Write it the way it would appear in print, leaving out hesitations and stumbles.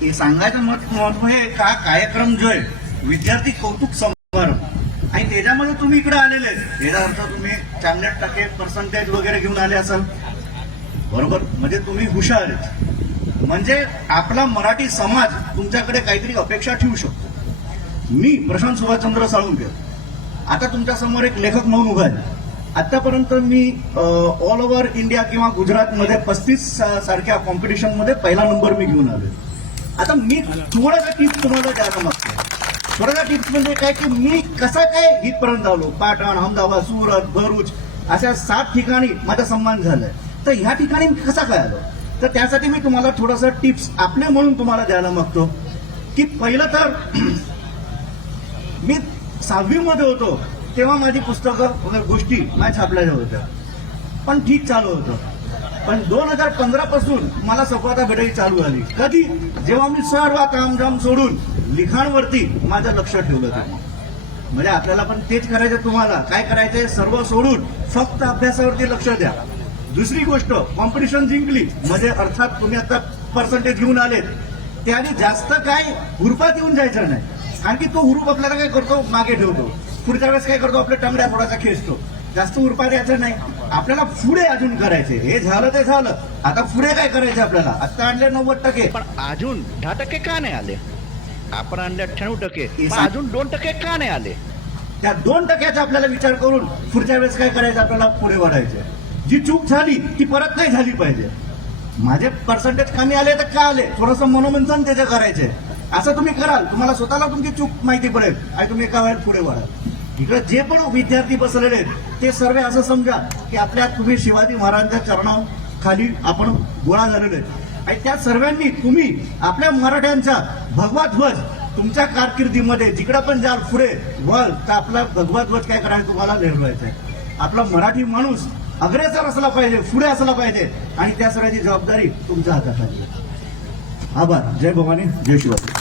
हे सांगायचं महत्व हे का कार्यक्रम जो आहे विद्यार्थी कौतुक समारंभ आणि त्याच्यामध्ये तुम्ही इकडे आलेले आहेत, याचा अर्थ तुम्ही 94% वगैरे घेऊन आले असाल, बरोबर? म्हणजे तुम्ही हुशार आहेत, म्हणजे आपला मराठी समाज तुमच्याकडे काहीतरी अपेक्षा ठेवू शकतो. मी प्रशांत सुभाषचंद्र साळुंखे आता तुमच्या समोर एक लेखक म्हणून उभा आहे. आतापर्यंत मी ऑल ओव्हर इंडिया किंवा गुजरातमध्ये 35 सारख्या कॉम्पिटिशनमध्ये पहिला नंबर मी घेऊन आलो. आता मी थोडासा टिप्स तुम्हाला द्यायला मागतो. थोडासा टिप्स म्हणजे काय की मी कसा काय इथपर्यंत आलो. पाटण, अहमदाबाद, सुरत, भरूच अशा 7 ठिकाणी माझा सन्मान झालाय. तर ह्या ठिकाणी मी कसा काय आलो, तर त्यासाठी मी तुम्हाला थोडासा टिप्स आपले म्हणून तुम्हाला द्यायला मागतो. की पहिलं तर मी 6वी मध्ये होतो तेव्हा माझी पुस्तकं गोष्टी माझ्या छापल्या होत्या, पण ठीक चालू होतं. पण 2015 पासून मला सफलता भेटायची चालू झाली. कधी? जेव्हा मी सर्व कामजाम सोडून लिखाणवरती माझं लक्ष ठेवलं तेव्हा. म्हणजे आपल्याला पण तेच करायचं. तुम्हाला काय करायचंय? सर्व सोडून फक्त अभ्यासावरती लक्ष द्या. दुसरी गोष्ट, कॉम्पिटिशन जिंकली म्हणजे अर्थात तुम्ही आता पर्सेंटेज घेऊन आलेत, त्याने जास्त काय हुरपात येऊन जायचं नाही. कारण की तो हुरूप आपल्याला काय करतो, मागे ठेवतो. पुढच्या वेळेस काय करतो, आपल्या टंगड्या थोडासा खेचतो. जास्त हुरपात यायचं नाही. आपल्याला पुढे अजून करायचे. हे झालं ते झालं, आता पुढे काय करायचं आपल्याला. आता आणले 90%, पण अजून 10% का नाही आले? आपण आणले 98%, अजून 2% का नाही आले? त्या 2%चा आपल्याला विचार करून पुढच्या वेळेस काय करायचं, आपल्याला पुढे वाढायचं. जी चूक झाली ती परत नाही झाली पाहिजे. माझे पर्सेंटेज कमी आले तर का आले, थोडंसं मनोमंथन त्याचं करायचंय. असं तुम्ही कराल, तुम्हाला स्वतःला तुमची चूक माहिती पडेल आणि तुम्ही एका वेळेस पुढे वाढाल. इकडे जे पण विद्यार्थी बसलेले आहेत ते सर्व असं समजा की आपल्या तुम्ही शिवाजी महाराजांच्या चरणाखाली आपण गोळा झालेले आहेत आणि त्या सर्वांनी तुम्ही आपल्या मराठ्यांचा भगवा ध्वज तुमच्या कारकिर्दीमध्ये जिकडे पण जाल पुढे व्हाल तर आपला भगवा ध्वज काय करायचं, तुम्हाला लहरवायचा आहे. आपला मराठी माणूस अग्रेसर असला पाहिजे, पुढे असला पाहिजे आणि त्या सर्वांची जबाबदारी तुमच्या हातात आहे. आभार. जय भवानी, जय शिवाजी.